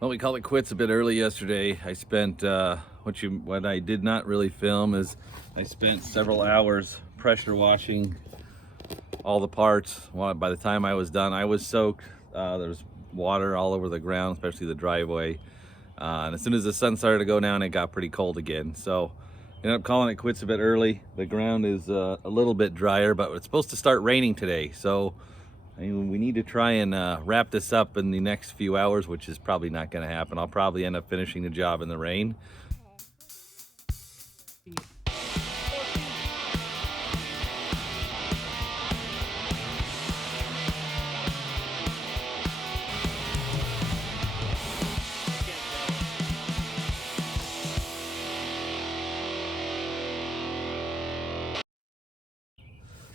Well, we called it quits a bit early yesterday. I spent what I did not really film is I spent several hours pressure washing all the parts. Well, by the time I was done, I was soaked. There was water all over the ground, especially the driveway. And as soon as the sun started to go down, it got pretty cold again. So ended up calling it quits a bit early. The ground is a little bit drier, but it's supposed to start raining today. So I mean, we need to try and wrap this up in the next few hours, which is probably not going to happen. I'll probably end up finishing the job in the rain.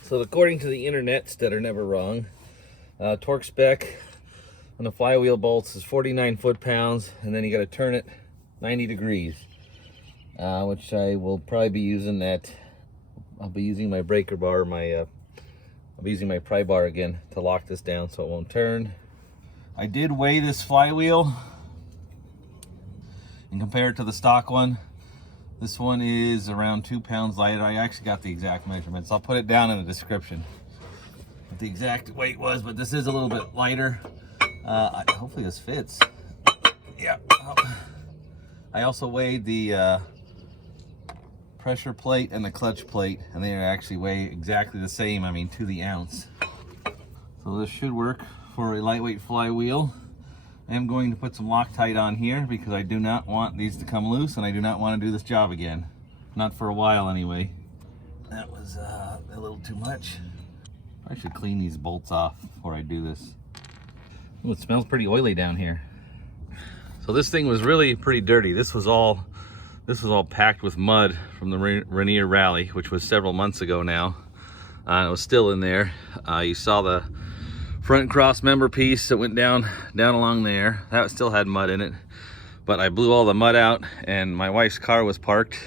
So according to the internets that are never wrong, torque spec on the flywheel bolts is 49 foot-pounds, and then you got to turn it 90 degrees, which I will probably be using that. I'll be using my breaker bar, I'll be using my pry bar again to lock this down so it won't turn. I did weigh this flywheel and compare it to the stock one. This one is around 2 pounds lighter. I actually got the exact measurements. I'll put it down in the description what the exact weight was, but this is a little bit lighter. Hopefully this fits. Yeah. I also weighed the pressure plate and the clutch plate, and they actually weigh exactly the same, I mean to the ounce. So this should work for a lightweight flywheel. I am going to put some Loctite on here because I do not want these to come loose, and I do not want to do this job again. Not for a while anyway. That was a little too much. I should clean these bolts off before I do this. Ooh, it smells pretty oily down here. So this thing was really pretty dirty. This was all packed with mud from the Rainier Rally, which was several months ago now. It was still in there. You saw the front cross member piece that went down along there. That still had mud in it, but I blew all the mud out, and my wife's car was parked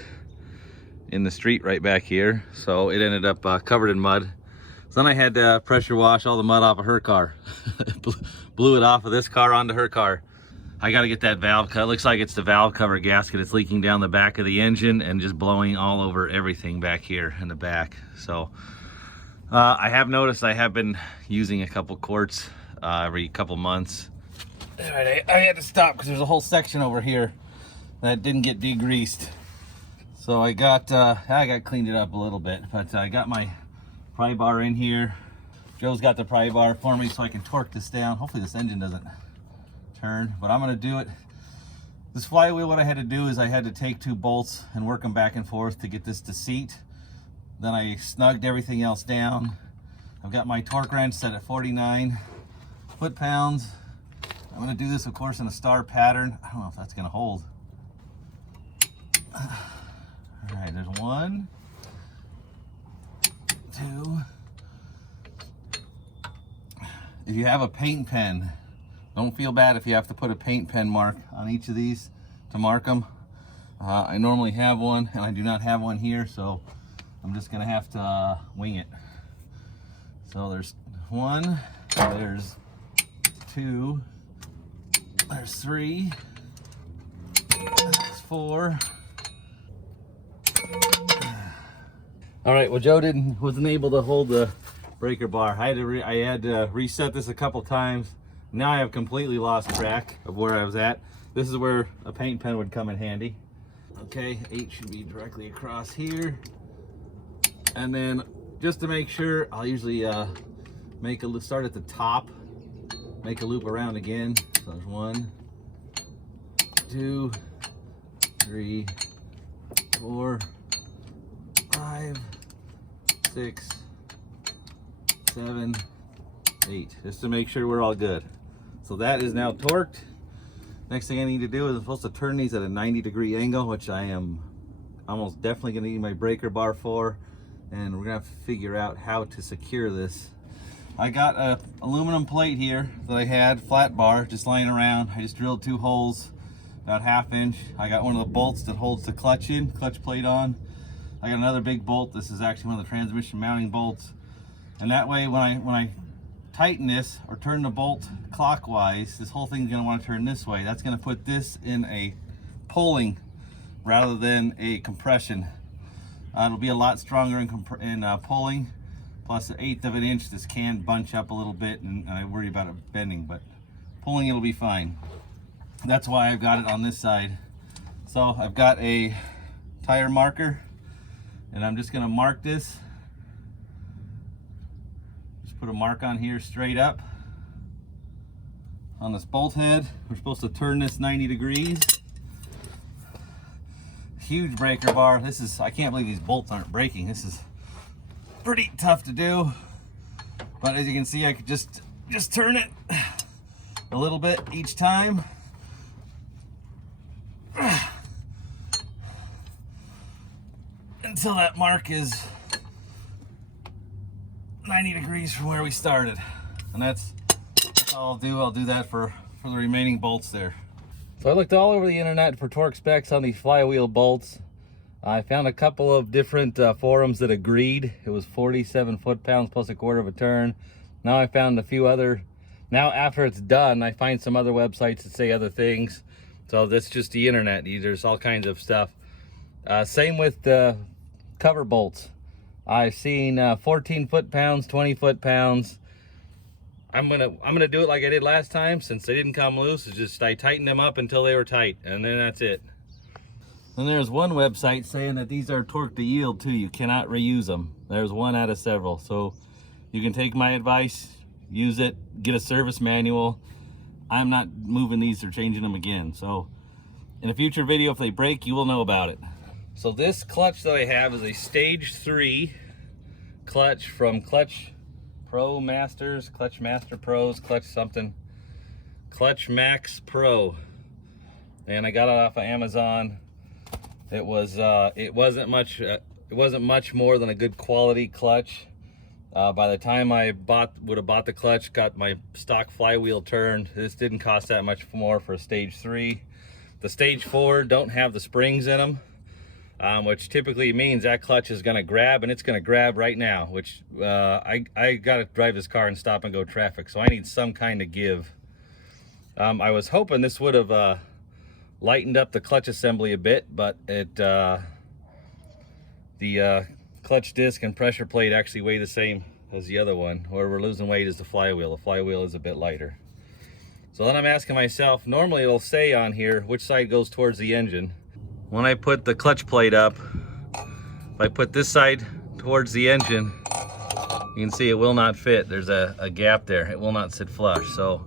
in the street right back here, so it ended up covered in mud. So then I had to pressure wash all the mud off of her car. Blew it off of this car onto her car. I got to get that valve cut. Looks like it's the valve cover gasket. It's leaking down the back of the engine and just blowing all over everything back here in the back. So I have noticed I have been using a couple quarts every couple months. All right, I had to stop because there's a whole section over here that didn't get degreased. So I got cleaned it up a little bit, but I got my pry bar in here. Joe's got the pry bar for me so I can torque this down. Hopefully this engine doesn't turn, but I'm gonna do it. This flywheel, what I had to do is I had to take 2 bolts and work them back and forth to get this to seat. Then I snugged everything else down. I've got my torque wrench set at 49 foot-pounds. I'm gonna do this, of course, in a star pattern. I don't know if that's gonna hold. All right, there's 1, 2. If you have a paint pen, don't feel bad if you have to put a paint pen mark on each of these to mark them. I normally have one, and I do not have one here, so I'm just gonna have to wing it. So there's 1, there's 2, there's 3, there's 4. All right, well, Joe wasn't able to hold the breaker bar. I had to reset this a couple times. Now I have completely lost track of where I was at. This is where a paint pen would come in handy. Okay, 8 should be directly across here. And then just to make sure, I'll usually start at the top, make a loop around again. So there's 1, 2, 3, 4, 5, 6, 7, 8, just to make sure we're all good. So that is now torqued. Next thing I need to do is I'm supposed to turn these at a 90-degree angle, which I am almost definitely going to need my breaker bar for. And we're gonna have to figure out how to secure this. I got a aluminum plate here that I had, flat bar, just lying around. I just drilled 2 holes, about 1/2 inch. I got one of the bolts that holds the clutch plate on. I got another big bolt. This is actually one of the transmission mounting bolts. And that way, when I tighten this or turn the bolt clockwise, this whole thing's going to want to turn this way. That's going to put this in a pulling rather than a compression. It'll be a lot stronger in pulling. Plus, 1/8 of an inch, this can bunch up a little bit, and I worry about it bending, but pulling it'll be fine. That's why I've got it on this side. So I've got a tire marker, and I'm just going to mark this. Just put a mark on here straight up on this bolt head. We're supposed to turn this 90 degrees. Huge breaker bar. This is, I can't believe these bolts aren't breaking. This is pretty tough to do, but as you can see, I could just turn it a little bit each time. Until that mark is 90 degrees from where we started. And that's all I'll do. I'll do that for the remaining bolts there. So I looked all over the internet for torque specs on these flywheel bolts. I found a couple of different forums that agreed. It was 47 foot-pounds plus 1/4 of a turn. Now I found a few other, now after it's done, I find some other websites that say other things. So that's just the internet. There's all kinds of stuff. Same with the cover bolts. I've seen 14 foot-pounds, 20 foot-pounds. I'm gonna do it like I did last time. Since they didn't come loose, it's just I tightened them up until they were tight, and then that's it. And there's one website saying that these are torque to yield too. You cannot reuse them. There's one out of several. So you can take my advice, use it, get a service manual. I'm not moving these or changing them again. So in a future video, if they break, you will know about it. So this clutch that I have is a stage 3 clutch from Clutch Pro Masters, Clutch Master Pros, Clutch something, Clutch Max Pro. And I got it off of Amazon. It wasn't much more than a good quality clutch. By the time I would have bought the clutch, got my stock flywheel turned, this didn't cost that much more for a stage 3. The stage 4 don't have the springs in them, which typically means that clutch is going to grab, and it's going to grab right now, which I got to drive this car and stop and go traffic, so I need some kind of give. I was hoping this would have lightened up the clutch assembly a bit, but the clutch disc and pressure plate actually weigh the same as the other one. Where we're losing weight is the flywheel. The flywheel is a bit lighter. So then I'm asking myself, normally it'll say on here which side goes towards the engine. When I put the clutch plate up, if I put this side towards the engine, you can see it will not fit. There's a gap there. It will not sit flush. So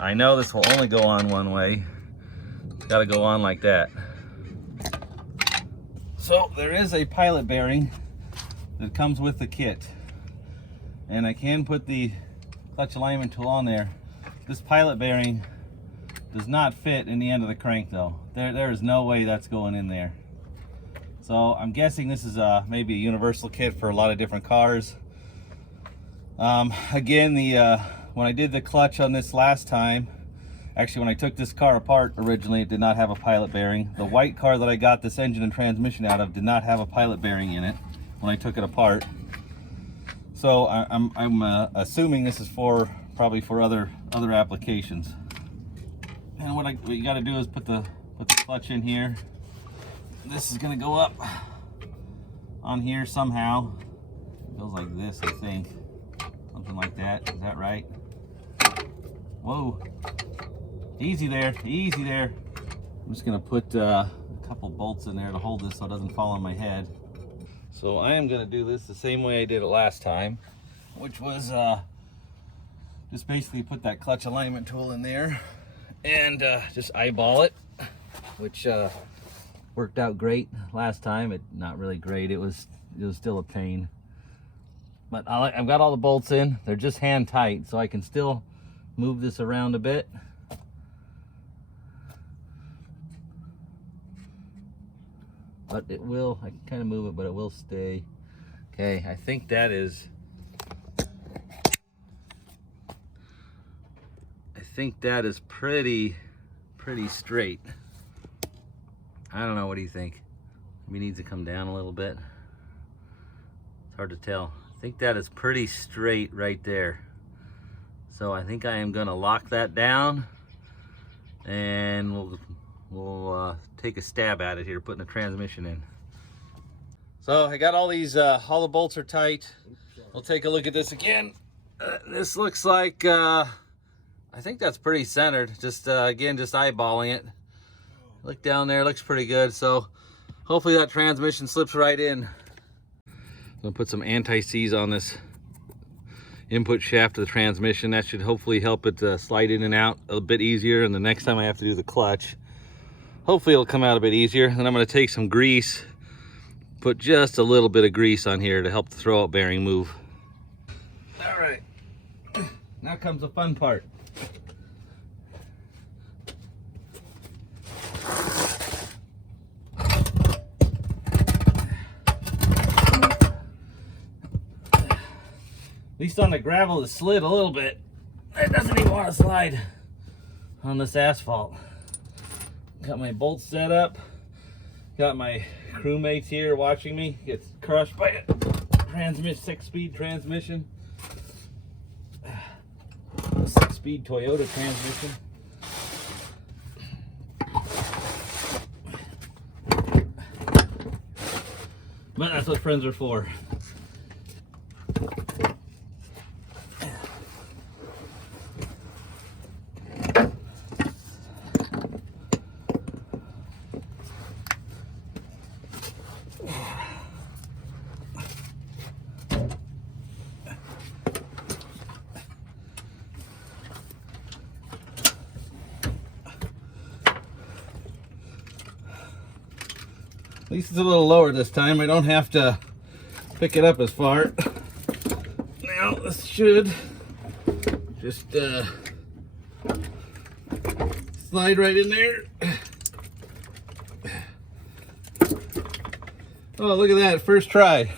I know this will only go on one way. It's got to go on like that. So there is a pilot bearing that comes with the kit, and I can put the clutch alignment tool on there. This pilot bearing does not fit in the end of the crank though. There is no way that's going in there. So I'm guessing this is maybe a universal kit for a lot of different cars. Again, when I did the clutch on this last time, actually when I took this car apart originally, it did not have a pilot bearing. The white car that I got this engine and transmission out of did not have a pilot bearing in it when I took it apart. So I'm assuming this is probably for other applications. And what you got to do is put the clutch in here. This is going to go up on here somehow. It goes like this, I think. Something like that. Is that right? Whoa. Easy there. Easy there. I'm just going to put a couple bolts in there to hold this so it doesn't fall on my head. So I am going to do this the same way I did it last time, which was just basically put that clutch alignment tool in there and just eyeball it, which worked out great last time. Not really great. It was still a pain. But I've got all the bolts in. They're just hand tight, so I can still move this around a bit. But it will, I can kind of move it, but it will stay. Okay, I think that is pretty straight. I don't know, what do you think? Maybe it needs to come down a little bit. It's hard to tell. I think that is pretty straight right there. So I think I am gonna lock that down, and we'll take a stab at it here, putting the transmission in. So I got all these, all the bolts are tight. We'll take a look at this again. This looks like, I think that's pretty centered. Just, again, just eyeballing it. Look down there, looks pretty good. So hopefully that transmission slips right in. I'm gonna put some anti-seize on this input shaft of the transmission. That should hopefully help it slide in and out a bit easier. And the next time I have to do the clutch, hopefully it'll come out a bit easier. Then I'm gonna take some grease, put just a little bit of grease on here to help the throwout bearing move. All right, now comes the fun part. At least on the gravel, it slid a little bit. It doesn't even want to slide on this asphalt. Got my bolts set up. Got my crewmates here watching me get crushed by a transmission, 6-speed transmission. 6-speed Toyota transmission. But that's what friends are for. At least it's a little lower this time. I don't have to pick it up as far. Now this should just slide right in there. Oh, look at that, first try.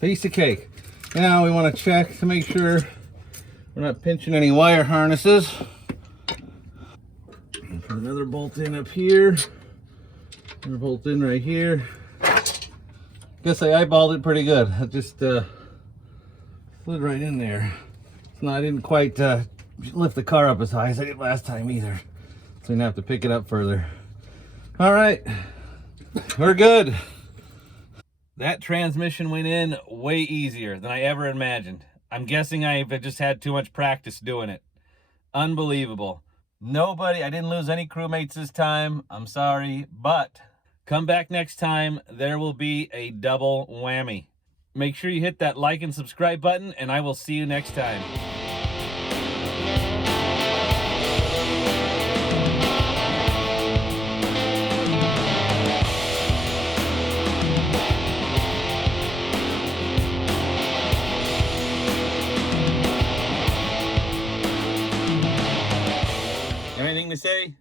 Piece of cake. Now we want to check to make sure we're not pinching any wire harnesses. Put another bolt in up here. Another bolt in right here. Guess I eyeballed it pretty good. I just slid right in there. So I didn't quite lift the car up as high as I did last time either. So I'm gonna have to pick it up further. All right, we're good. That transmission went in way easier than I ever imagined. I'm guessing I've just had too much practice doing it. Unbelievable. I didn't lose any crewmates this time. I'm sorry, but come back next time. There will be a double whammy. Make sure you hit that like and subscribe button, and I will see you next time. Anything to say?